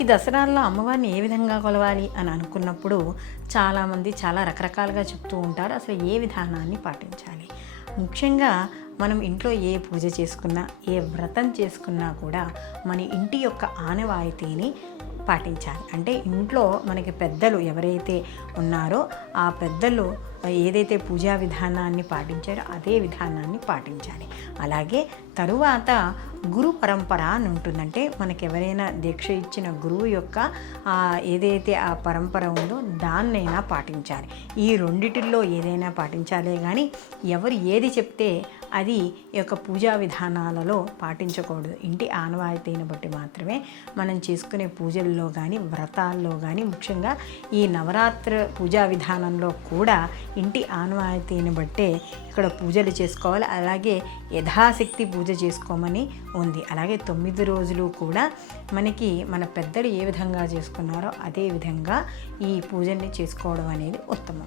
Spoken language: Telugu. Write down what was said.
ఈ దసరాల్లో అమ్మవారిని ఏ విధంగా కొలవాలి అని అనుకున్నప్పుడు చాలామంది చాలా రకరకాలుగా చెప్తూ ఉంటారు. అసలు ఏ విధానాన్ని పాటించాలి? ముఖ్యంగా మనం ఇంట్లో ఏ పూజ చేసుకున్నా, ఏ వ్రతం చేసుకున్నా కూడా మన ఇంటి యొక్క ఆనవాయితీని పాటించాలి. అంటే ఇంట్లో మనకి పెద్దలు ఎవరైతే ఉన్నారో ఆ పెద్దలు ఏదైతే పూజా విధానాన్ని పాటించారో అదే విధానాన్ని పాటించాలి. అలాగే తరువాత గురు పరంపర అని ఉంటుందంటే మనకి ఎవరైనా దీక్ష ఇచ్చిన గురువు యొక్క ఏదైతే ఆ పరంపర ఉందో దాన్నైనా పాటించాలి. ఈ రెండిటిల్లో ఏదైనా పాటించాలే కానీ ఎవరు ఏది చెప్తే అది ఈ యొక్క పూజా విధానాలలో పాటించకూడదు. ఇంటి ఆనవాయితీని బట్టి మాత్రమే మనం చేసుకునే పూజల్లో కానీ వ్రతాల్లో కానీ ముఖ్యంగా ఈ నవరాత్రి పూజా విధానంలో కూడా ఇంటి ఆనవాయితీని బట్టే ఇక్కడ పూజలు చేసుకోవాలి. అలాగే యథాశక్తి పూజ చేసుకోమని ఉంది. అలాగే 9 రోజులు కూడా మనకి మన పెద్దలు ఏ విధంగా చేసుకున్నారో అదే విధంగా ఈ పూజల్ని చేసుకోవడం అనేది ఉత్తమం.